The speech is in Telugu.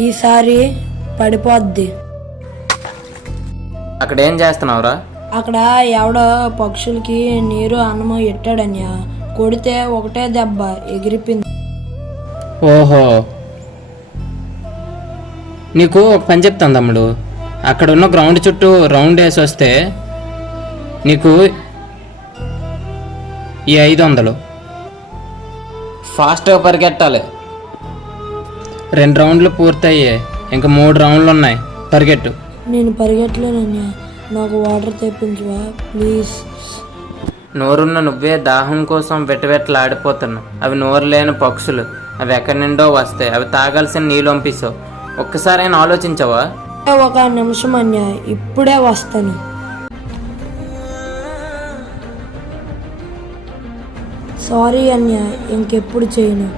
ఈసారి పడిపోద్ది. అక్కడ ఏం చేస్తున్నావురా? అక్కడ ఎవడో పక్షులకి నీరు అన్నము ఎట్టాడన్యా, కొడితే ఒకటే దెబ్బ ఎగిరిపోయింది. ఓహో, నీకు ఒక పని చెప్తాను తమ్ముడు. అక్కడ ఉన్న గ్రౌండ్ చుట్టూ రౌండ్ వేసి వస్తే నీకు ఈ 500 ఫాస్ట్గా పరిగెట్టాలి. 2 రౌండ్లు పూర్తయ్యాయి, ఇంకా 3 రౌండ్లు ఉన్నాయి, పరిగెట్టు. నేను పరిగెట్టలేనన్యా, నాకు వాటర్ తెప్పించవా ప్లీజ్. నోరున్న నువ్వే దాహం కోసం వెట్టవెట్టలాడిపోతున్నావు. అవి నోరు లేని పక్షులు, అవి ఎక్కడి నుండో వస్తాయి, అవి తాగాల్సిన నీళ్ళు పంపిస్తావు. ఒక్కసారైనా ఆలోచించవా? ఒక నిమిషం అన్యా, ఇప్పుడే వస్తాను. సారీ అన్యా, ఇంకెప్పుడు చేయను.